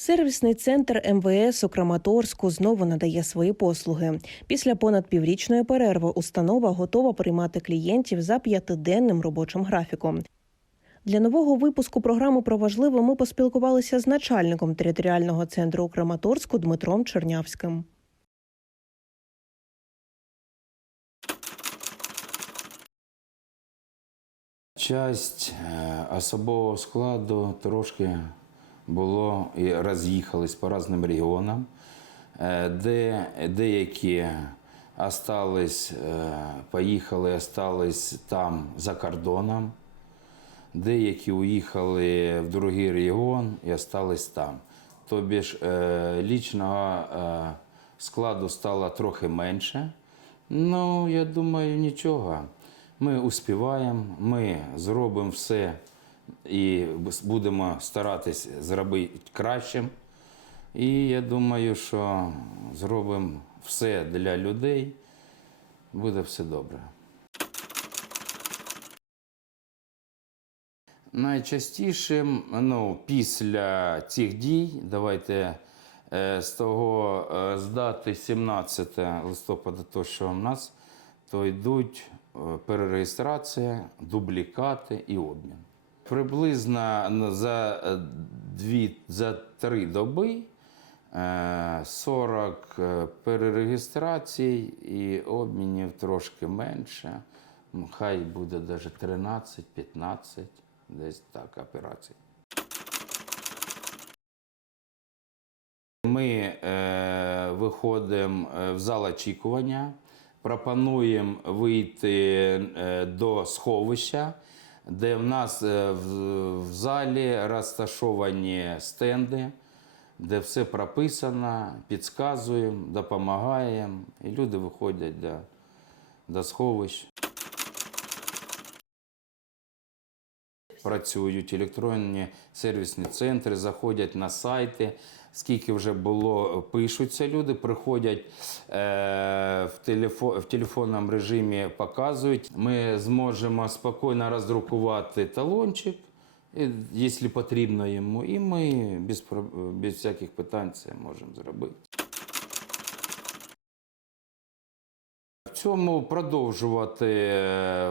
Сервісний центр МВС у Краматорську знову надає свої послуги. Після понад піврічної перерви установа готова приймати клієнтів за п'ятиденним робочим графіком. Для нового випуску програми про важливе ми поспілкувалися з начальником територіального центру у Краматорську Дмитром Чернявським. Часть е, особового складу трошки було і роз'їхались по різним регіонам, е, де деякі остались, е, поїхали, остались там за кордоном, деякі уїхали в другий регіон і остались там. Тобі ж е, лічного складу стало трохи менше. Ну, я думаю, нічого. Ми успіваємо, ми зробимо все і будемо старатись зробити кращим. І я думаю, що зробимо все для людей. Буде все добре. Найчастішим, ну, після цих дій, давайте е, з того е, з дати 17 листопада, то що в нас, то йдуть е, перереєстрація, дублікати і обмін. Приблизно за е, дві, за три доби е, 40 е, перереєстрацій і обмінів трошки менше. Ну, Хай буде навіть 13-15, десь так операцій. Ми е, виходимо е, в зал очікування, пропонуємо вийти е, до сховища, де в нас е, в, залі розташовані стенди, де все прописано, підказуємо, допомагаємо, і люди виходять до, до сховищ. Працюють електронні сервісні центри, заходять на сайти. Скільки вже було, пишуться люди, приходять е, в, телефо, в телефонному режимі, показують. Ми зможемо спокійно роздрукувати талончик, якщо потрібно йому, і ми без, без всяких питань це можемо зробити. В цьому продовжувати е,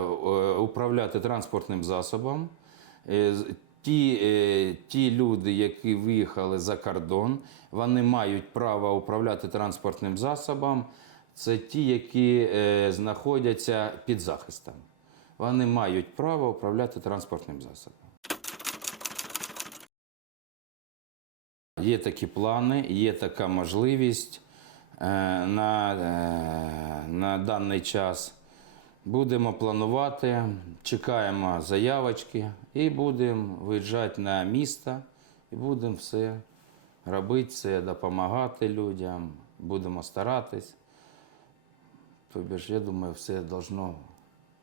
управляти транспортним засобом. Е, Ті, е, ті люди, які виїхали за кордон, вони мають право управляти транспортним засобом. Це ті, які е, знаходяться під захистом. Вони мають право управляти транспортним засобом. Є такі плани, є така можливість на, на даний час. Будемо планувати, чекаємо заявочки і будемо виїжджати на місто і будемо все робити, все допомагати людям, будемо старатись. Тобі ж, я думаю, все должно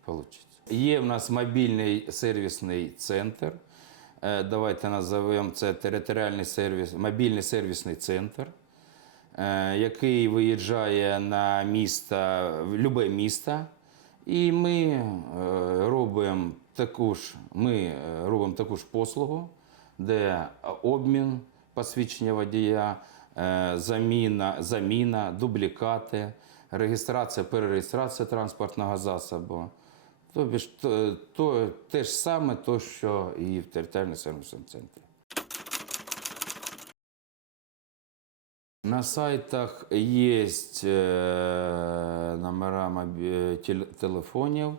вийти. Є в нас мобільний сервісний центр. Е, Давайте назовемо це територіальний сервіс, мобільний сервісний центр, е, який виїжджає на місто, в будь-яке місто. І ми е, робимо таку ж, ми е, робимо таку ж послугу, де обмін посвідчення водія, е, заміна, заміна, дублікати, реєстрація, перереєстрація транспортного засобу. Тобі ж то, то, те ж саме, то, що і в територіальному сервісному центрі. На сайтах є номера мобі- теле- телефонів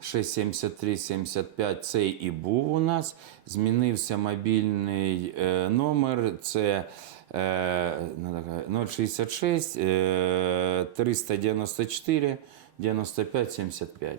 673 75 це і був у нас. Змінився мобільний е, номер. Це е, ну, така, 066 е, 394 95 75.